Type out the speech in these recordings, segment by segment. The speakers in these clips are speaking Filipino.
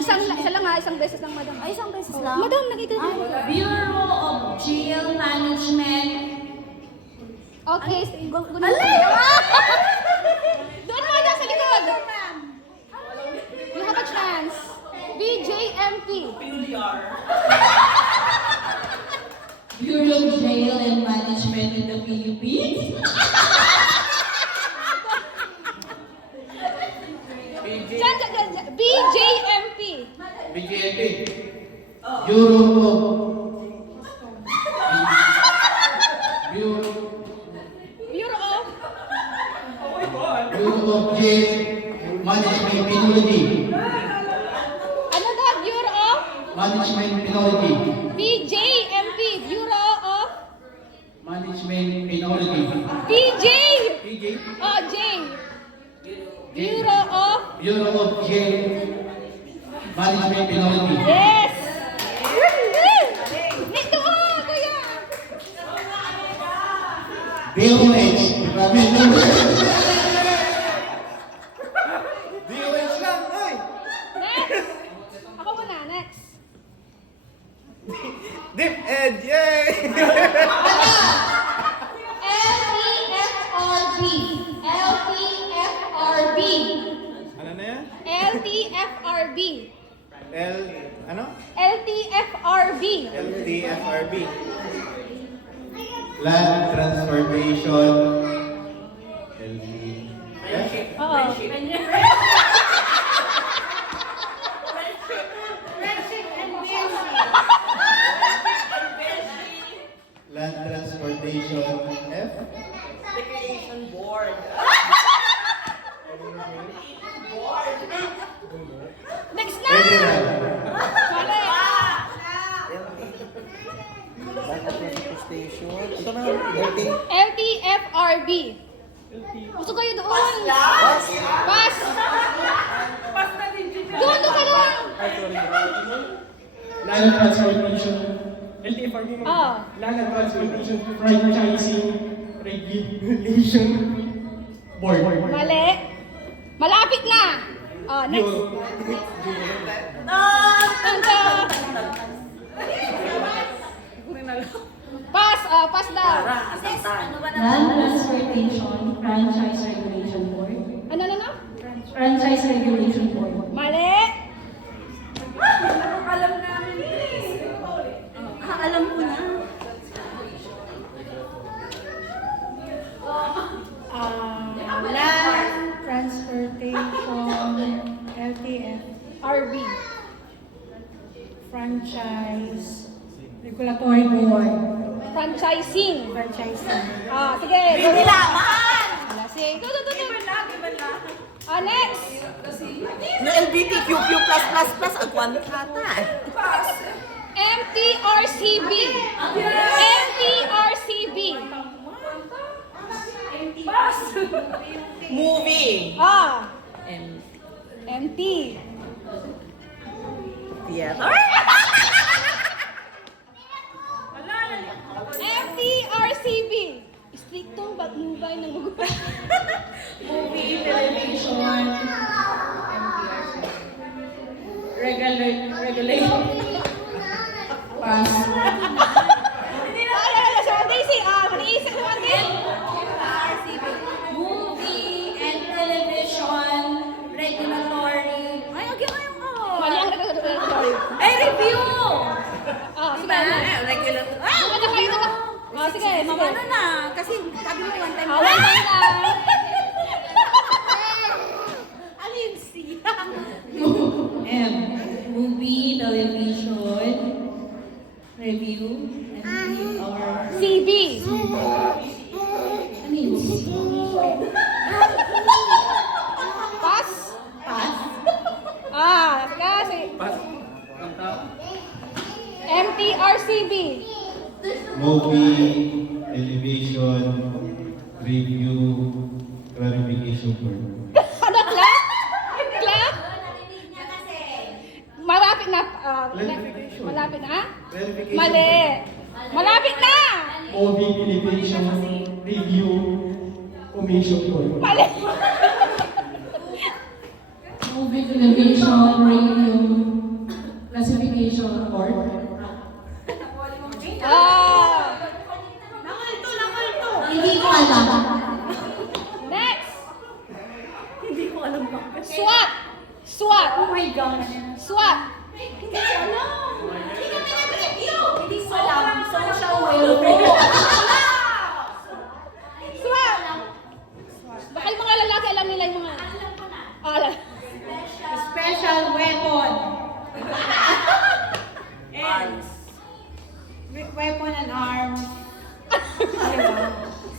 Isa lang ha, isang beses lang, madam. Ay, isang beses lang? Madam, nakita niyo. Bureau of Jail Management. Okay, Alay! doon mo dyan sa likod. You have a chance. BJMP. Bureau of Jail and Management in the Philippines. Dyan. BJMP. BJMP. Bureau of Jail Management Penology. Ano daw? Bureau of Management Penology. BJMP. Bureau of Management Penology. BJ. PJ. Oh, J. Bureau of Bureau of Jail Management Penology. Yes! Nito, kuya! DOH. DOH lang, ay! Next! Ako muna, next. Dip Ed, yay! LTFRB. LTFRB. Ano na yan? LTFRB. Ano? LTFRB. LTFRB. Land Transformation. LTF. Oo. Land Transportation F. Recreation Board. Next na! Federal. Mali! LTFRB. Gusto kayo doon. Pass! Doon ka lang! Land Transportation, LTFRB mo. Oo. Land Transportation Franchising Regulation Board. Mali. Malapit na. Oh, next. Tanto. Pass. Oh, pass daw. Land Transportation Franchise Regulation Board. Ano? Franchise Regulation Board. Mali. Alam namin Alam ko na. Land Transportation LTF. RB. Franchise Regulatory Board. Franchising. Franchising. Ah, sige. Hindi laman! Wala, sige. Go. Iba na. Ah, next. No LGBTQ+++, agwan kata. MTRCB. MTRCB. Movie. Ah, And MT. theater. MTRCB. Striktong batnubay ng gugulat. Movie, television, regulation. Pass. Sa Daisy, maliisip naman din. Movie and television regulatory. Ay, okay nga yung Mali ang regulatory. Eh, review! Ah, sige. Regular. Ano kayo na? Ah, sige. Mamano na. Kasi sabi mo one time. Awan tayo na. Alin siya? M. Movie, television, review, and or CB. ano yun? Pass. Pass. Ah, kasi. MTRCB. Movie, television, review, clarification board. Ano, clap? Clap? Malapit na. Clarification. Malapit na? Clarification. Mali. Malapit na! Movie, television, review, commission board. Mali. Movie, television, radio, Communication Board. Ah! Hindi ko alam. Next! Hindi ko alam ba. SWAT! SWAT! Oh my gosh. SWAT! Hindi ko alam. Hindi ko alam. Social welfare. SWAT! Baka yung mga lalaki alam nila yung mga... Ah, alam. Special weapon. Arms. Weapon and arms.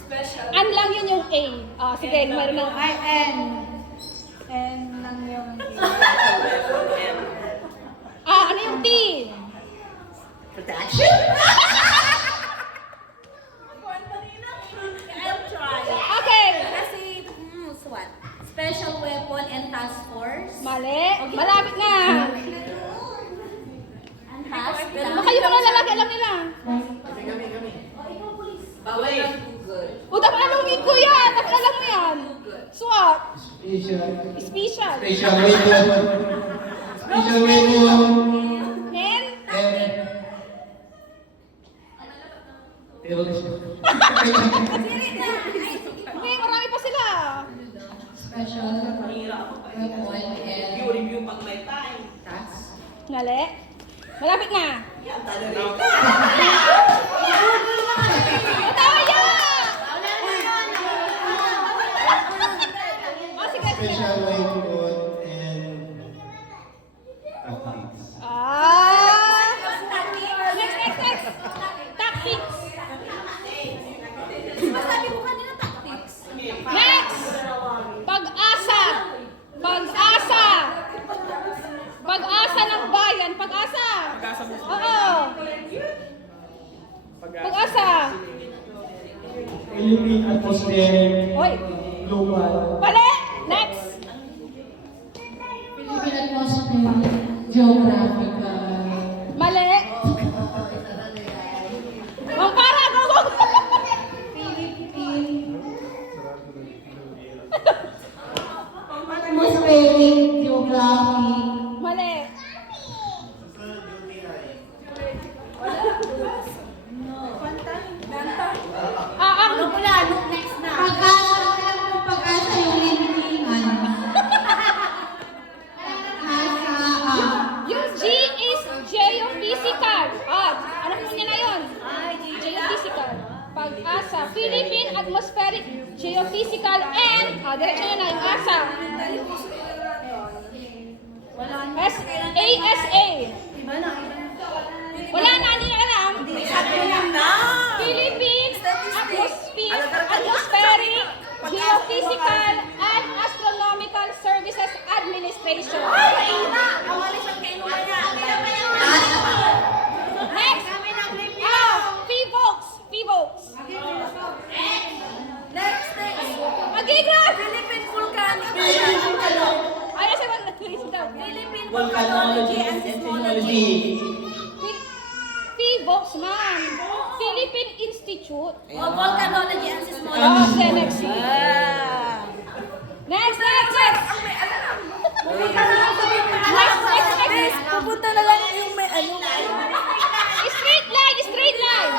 Special. An lang yun yung A. Ah, sige, meron na. I N. N lang yung Ah, ano yung T? protection. Okay. Kasi, SWAT. Special Weapon and Task Force. Mali. Malapit na. And task. Baka yung mga lalaki alam nila. O, dapat alam mo yung kuya. Dapat alam mo yan. SWAT. Special. Special. Special weapon. Special weapon. And? Okay, marami pa sila. Special Weapon and Task. Mali. Malapit na. Tama yan! Oh, sige, sige. Special weapon and tactics. Ah! Next. Tactics. Masabi ko kanina tactics. Next! Pag-asa. Pag-asa. Pag-asa ng bayan. Pag-asa. Oo. Pag-asa. Philippine Atmospheric Hoy. Global. Mali. Next. Philippine Atmospheric Geographical. Mali. Mampara. Go, go, go. Atmospheric Geography. Mali. Ano ko na? Next na. Pag-asa, alam mo pag-asa yung lilingan. Yung G is geophysical. Ah, ano mo niya na yun? Geophysical. Pag-asa. Philippine Atmospheric Geophysical and, diretso yun na yung asa. ASA. Wala na, hindi na alam. Philippine Atmospheric Geophysical and Astronomical Services Administration. Next! PVOX. Magigrad! Philippine Volcanic. Ay, sa mga natin daw. Philippine Volcanology and Seismology. PVOX, man. Philippine Institute. Volcanology and Oh, Seismology. okay, next. Next. Next. Pupunta na lang yung may ano. Straight line.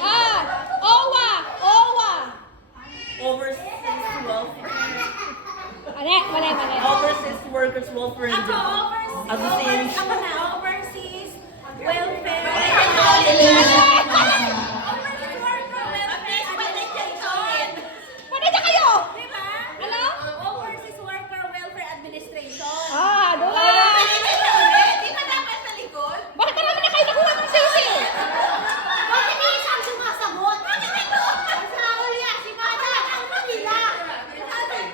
Ah, OWA. Overseas welfare. Mali. Overseas Workers Welfare Association. Overseas welfare. Pwede na kayo. Ano? Overseas Worker Welfare Administration. Ah, doon. Di ba dapat sa likod? Bakit marami na kayo nakuha ng sisi? Bakit hindi isang sumasagot? Bakit ito? Sa huli, si Mata. Ang kabila.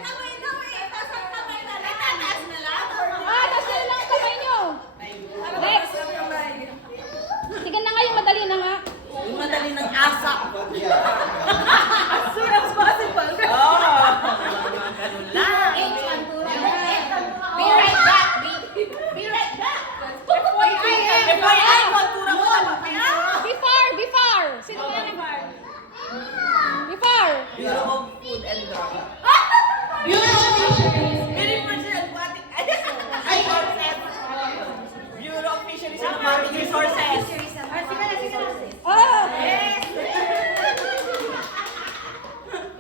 Kamay na lang. Tataas na lang. Ah, tapos na lang ang kamay nyo. Next. Sige na nga yung madali na nga. Yung madali ng asa. As soon as possible. Oh. Ganun lang. Be right back. Be right back. FYI, kontura mo na papaya. Be far. Sino ba yan? Be far. Bureau of Food and Bureau of Fisheries. Very personal aquatic. Ay, resources. Bureau of Fisheries and Aquatic Resources. Oh!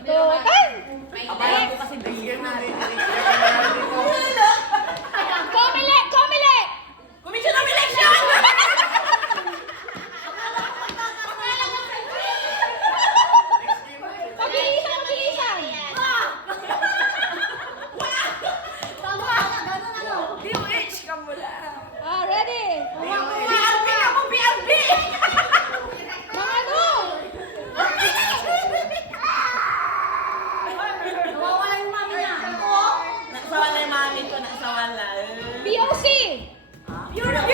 Tukan! Abala ko kasi bigyan na rin. Komile! Komile! Commission of Election! Mabilisan, mabilisan! DOH ka mula. Ready? BRB ka mo, BRB! Mga ano? Nawawala yung mami niya. Nagsawala yung mami ko, nagsawala. POC! Bureau of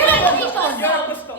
Custom.